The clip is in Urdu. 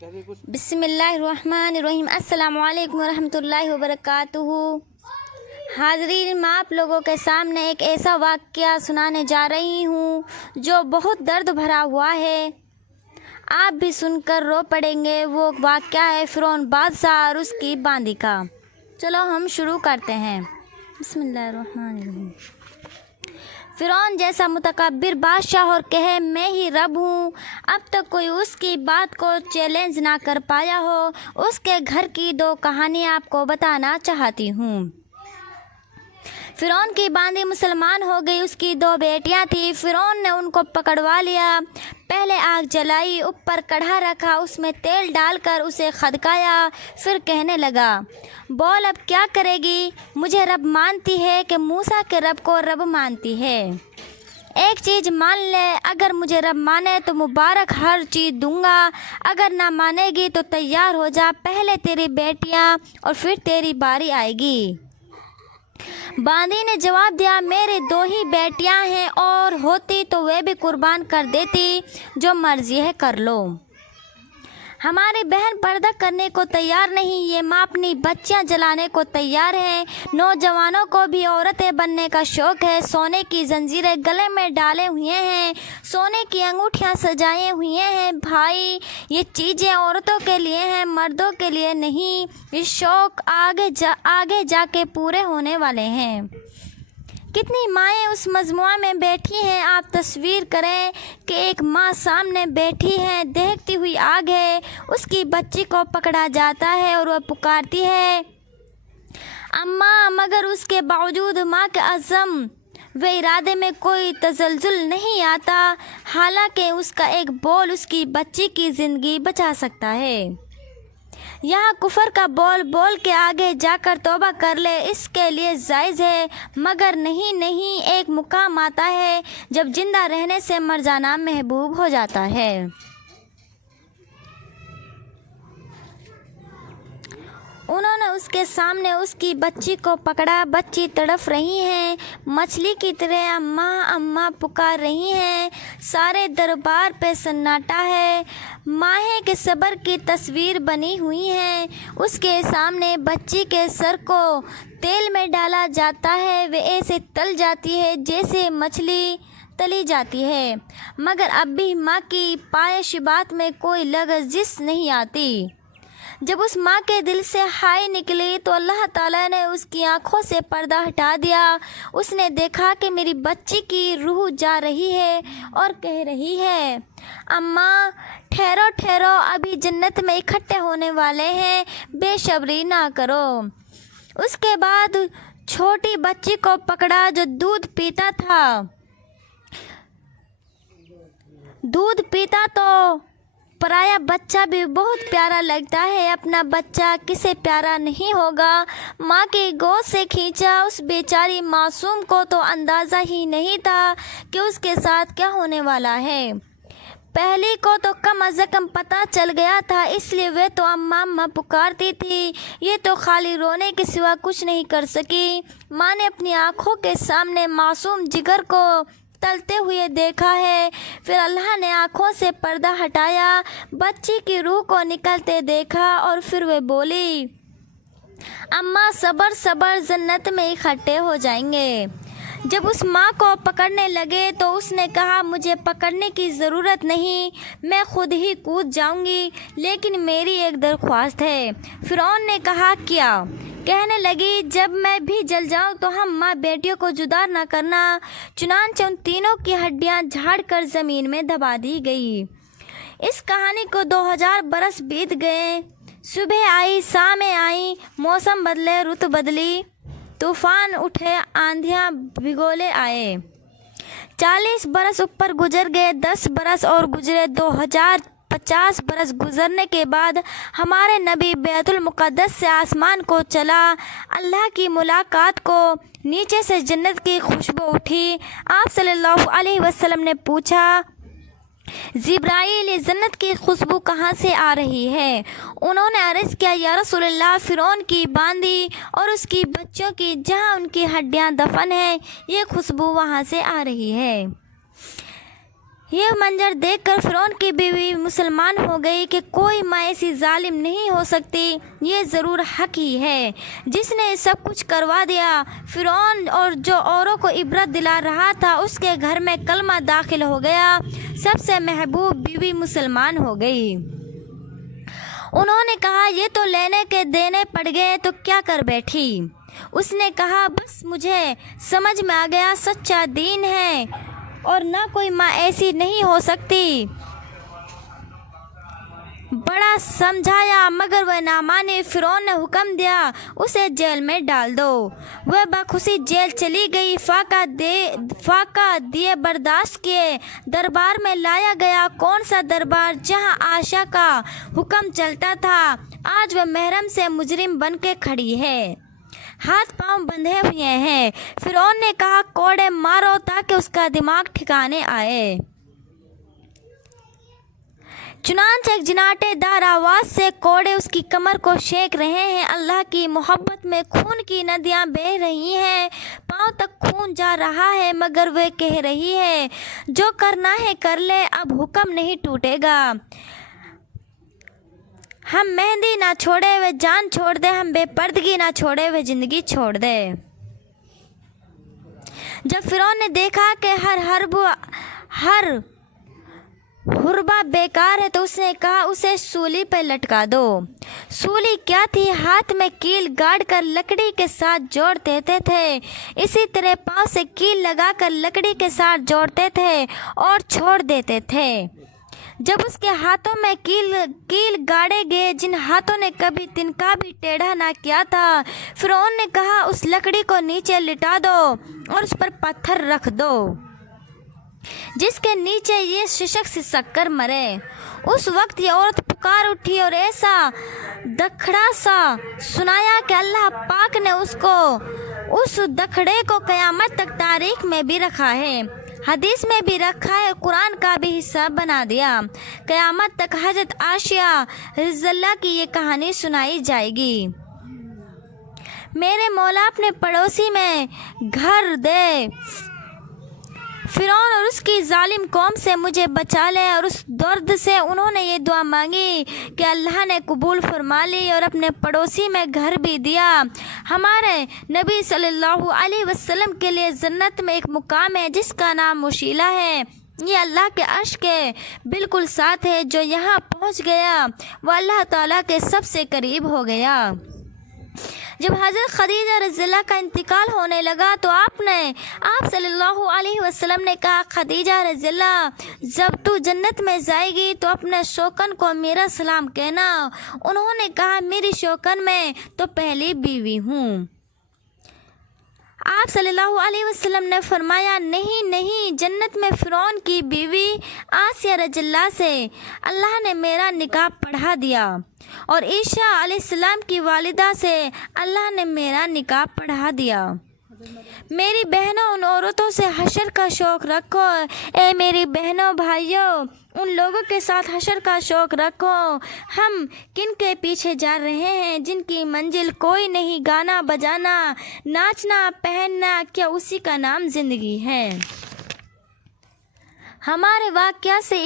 بسم اللہ الرحمن الرحیم۔ السلام علیکم ورحمۃ اللہ وبرکاتہ۔ حاضرین، میں آپ لوگوں کے سامنے ایک ایسا واقعہ سنانے جا رہی ہوں جو بہت درد بھرا ہوا ہے، آپ بھی سن کر رو پڑیں گے۔ وہ واقعہ ہے فرعون بادشاہ اور اس کی باندی کا۔ چلو ہم شروع کرتے ہیں۔ بسم اللہ الرحمن الرحیم۔ فرعون جیسا متکبر بادشاہ اور کہے میں ہی رب ہوں، اب تک کوئی اس کی بات کو چیلنج نہ کر پایا ہو۔ اس کے گھر کی دو کہانیاں آپ کو بتانا چاہتی ہوں۔ فرعون کی باندی مسلمان ہو گئی، اس کی دو بیٹیاں تھیں۔ فرعون نے ان کو پکڑوا لیا، پہلے آگ جلائی، اوپر کڑھا رکھا، اس میں تیل ڈال کر اسے خدکایا، پھر کہنے لگا بول اب کیا کرے گی؟ مجھے رب مانتی ہے کہ موسیٰ کے رب کو رب مانتی ہے؟ ایک چیز مان لے، اگر مجھے رب مانے تو مبارک ہر چیز دوں گا، اگر نہ مانے گی تو تیار ہو جا، پہلے تیری بیٹیاں اور پھر تیری باری آئے گی۔ باندی نے جواب دیا میری دو ہی بیٹیاں ہیں، اور ہوتی تو وہ بھی قربان کر دیتی، جو مرضی ہے کر لو۔ ہماری بہن پردہ کرنے کو تیار نہیں، یہ ماں اپنی بچیاں جلانے کو تیار ہے۔ نوجوانوں کو بھی عورتیں بننے کا شوق ہے، سونے کی زنجیریں گلے میں ڈالے ہوئے ہیں، سونے کی انگوٹھیاں سجائے ہوئے ہیں۔ بھائی، یہ چیزیں عورتوں کے لیے ہیں، مردوں کے لیے نہیں۔ یہ شوق آگے جا کے پورے ہونے والے ہیں۔ کتنی مائیں اس مجموعہ میں بیٹھی ہیں، آپ تصور کریں کہ ایک ماں سامنے بیٹھی ہے، دیکھتی ہوئی آگ ہے، اس کی بچی کو پکڑا جاتا ہے اور وہ پکارتی ہے اماں، مگر اس کے باوجود ماں کے عزم و ارادے میں کوئی تزلزل نہیں آتا، حالانکہ اس کا ایک بول اس کی بچی کی زندگی بچا سکتا ہے۔ یہاں کفر کا بول بول کے آگے جا کر توبہ کر لے، اس کے لیے جائز ہے، مگر نہیں، ایک مقام آتا ہے جب زندہ رہنے سے مر جانا محبوب ہو جاتا ہے۔ انہوں نے اس کے سامنے اس کی بچی کو پکڑا، بچی تڑپ رہی ہے، مچھلی کی طرح اماں اماں پکار رہی ہیں، سارے دربار پہ سناٹا ہے، ماہے کے صبر کی تصویر بنی ہوئی ہے۔ اس کے سامنے بچی کے سر کو تیل میں ڈالا جاتا ہے، وہ ایسے تل جاتی ہے جیسے مچھلی تلی جاتی ہے، مگر اب بھی ماں کی پائش بات میں کوئی لغزش نہیں آتی۔ جب اس ماں کے دل سے ہائے نکلی تو اللہ تعالیٰ نے اس کی آنکھوں سے پردہ ہٹا دیا۔ اس نے دیکھا کہ میری بچی کی روح جا رہی ہے اور کہہ رہی ہے اماں ٹھہرو، ابھی جنت میں اکٹھے ہونے والے ہیں، بے صبری نہ کرو۔ اس کے بعد چھوٹی بچی کو پکڑا جو دودھ پیتا تو پرایا بچہ بھی بہت پیارا لگتا ہے، اپنا بچہ کسے پیارا نہیں ہوگا۔ ماں کی گود سے کھینچا، اس بیچاری معصوم کو تو اندازہ ہی نہیں تھا کہ اس کے ساتھ کیا ہونے والا ہے۔ پہلی کو تو کم از کم پتہ چل گیا تھا، اس لیے وہ تو اماں اماں پکارتی تھی، یہ تو خالی رونے کے سوا کچھ نہیں کر سکی۔ ماں نے اپنی آنکھوں کے سامنے معصوم جگر کو تلتے ہوئے دیکھا ہے، پھر اللہ نے آنکھوں سے پردہ ہٹایا، بچی کی روح کو نکلتے دیکھا، اور پھر وہ بولی اماں صبر، جنت میں اکٹھے ہو جائیں گے۔ جب اس ماں کو پکڑنے لگے تو اس نے کہا مجھے پکڑنے کی ضرورت نہیں، میں خود ہی کود جاؤں گی، لیکن میری ایک درخواست ہے۔ فرعون نے کہا کیا؟ کہنے لگی جب میں بھی جل جاؤں تو ہم ماں بیٹیوں کو جدا نہ کرنا۔ چنانچہ ان تینوں کی ہڈیاں جھاڑ کر زمین میں دبا دی گئی۔ اس کہانی کو 2000 برس بیت گئے، صبح آئی، شامیں آئیں، موسم بدلے، رت بدلی، طوفان اٹھے، آندھیاں بگولے آئے۔ 40 برس اوپر گزر گئے، 10 برس اور گزرے، 2050 برس گزرنے کے بعد ہمارے نبی بیت المقدس سے آسمان کو چلا، اللہ کی ملاقات کو، نیچے سے جنت کی خوشبو اٹھی۔ آپ صلی اللہ علیہ وسلم نے پوچھا جبرائیل یہ جنت کی خوشبو کہاں سے آ رہی ہے؟ انہوں نے عرض کیا یا رسول اللہ فرعون کی باندی اور اس کی بچوں کی جہاں ان کی ہڈیاں دفن ہیں، یہ خوشبو وہاں سے آ رہی ہے۔ یہ منظر دیکھ کر فرعون کی بیوی مسلمان ہو گئی کہ کوئی ماں ایسی ظالم نہیں ہو سکتی، یہ ضرور حق ہی ہے جس نے سب کچھ کروا دیا۔ فرعون اور جو اوروں کو عبرت دلا رہا تھا اس کے گھر میں کلمہ داخل ہو گیا، سب سے محبوب بیوی مسلمان ہو گئی۔ انہوں نے کہا یہ تو لینے کے دینے پڑ گئے تو کیا کر بیٹھی؟ اس نے کہا بس مجھے سمجھ میں آ گیا سچا دین ہے اور نہ کوئی ماں ایسی نہیں ہو سکتی۔ بڑا سمجھایا مگر وہ نہ مانی۔ فرعون نے حکم دیا اسے جیل میں ڈال دو۔ وہ بخوشی جیل چلی گئی۔ فاقہ دیے برداشت کیے دربار میں لایا گیا۔ کون سا دربار جہاں عائشہ کا حکم چلتا تھا، آج وہ محرم سے مجرم بن کے کھڑی ہے، ہاتھ پاؤں بندھے ہوئے ہیں۔ فرعون نے کہا کوڑے مارو تاکہ اس کا دماغ ٹھکانے آئے۔ چنانچہ ایک جناٹے دار آواز سے کوڑے اس کی کمر کو شینک رہے ہیں۔ اللہ کی محبت میں خون کی ندیاں بہہ رہی ہیں، پاؤں تک خون جا رہا ہے، مگر وہ کہہ رہی ہے جو کرنا ہے کر لے، اب حکم نہیں ٹوٹے گا۔ ہم مہندی نہ چھوڑے ہوئے جان چھوڑ دے، ہم بے پردگی نہ چھوڑے ہوئے زندگی چھوڑ دے۔ جب فرعون نے دیکھا کہ ہر حربہ بیکار ہے تو اس نے کہا اسے سولی پہ لٹکا دو۔ سولی کیا تھی؟ ہاتھ میں کیل گاڑ کر لکڑی کے ساتھ جوڑ دیتے تھے، اسی طرح پاؤں سے کیل لگا کر لکڑی کے ساتھ جوڑتے تھے اور چھوڑ دیتے تھے۔ جب اس کے ہاتھوں میں کیل گاڑے گئے جن ہاتھوں نے کبھی تنکا بھی ٹیڑھا نہ کیا تھا، فرعون نے کہا اس لکڑی کو نیچے لٹا دو اور اس پر پتھر رکھ دو جس کے نیچے یہ ششک سسک کر مرے۔ اس وقت یہ عورت پکار اٹھی اور ایسا دکھڑا سا سنایا کہ اللہ پاک نے اس دکھڑے کو قیامت تک تاریخ میں بھی رکھا ہے، حدیث میں بھی رکھا ہے، قرآن کا بھی حصہ بنا دیا۔ قیامت تک حضرت عائشہ رضی اللہ کی یہ کہانی سنائی جائے گی۔ میرے مولا اپنے پڑوسی میں گھر دے، فرعون اور اس کی ظالم قوم سے مجھے بچا لے۔ اور اس درد سے انہوں نے یہ دعا مانگی کہ اللہ نے قبول فرما لی اور اپنے پڑوسی میں گھر بھی دیا۔ ہمارے نبی صلی اللہ علیہ وسلم کے لیے جنت میں ایک مقام ہے جس کا نام وسیلہ ہے، یہ اللہ کے عرش کے بالکل ساتھ ہے۔ جو یہاں پہنچ گیا وہ اللہ تعالیٰ کے سب سے قریب ہو گیا۔ جب حضرت خدیجہ رضی اللہ کا انتقال ہونے لگا تو آپ صلی اللہ علیہ وسلم نے کہا خدیجہ رضی اللہ، جب تو جنت میں جائے گی تو اپنے شوکن کو میرا سلام کہنا۔ انہوں نے کہا میری شوکن میں تو پہلی بیوی ہوں۔ آپ صلی اللہ علیہ وسلم نے فرمایا نہیں، جنت میں فرعون کی بیوی آسیہ رضی اللہ سے اللہ نے میرا نکاح پڑھا دیا، اور عیسیٰ علیہ السلام کی والدہ سے اللہ نے میرا نکاح پڑھا دیا۔ میری بہنوں ان عورتوں سے حشر کا شوق رکھو، اے میری بہنوں بھائیوں ان لوگوں کے ساتھ حشر کا شوق رکھو۔ ہم کن کے پیچھے جا رہے ہیں جن کی منزل کوئی نہیں، گانا بجانا، ناچنا، پہننا، کیا اسی کا نام زندگی ہے؟ ہمارے واقعہ سے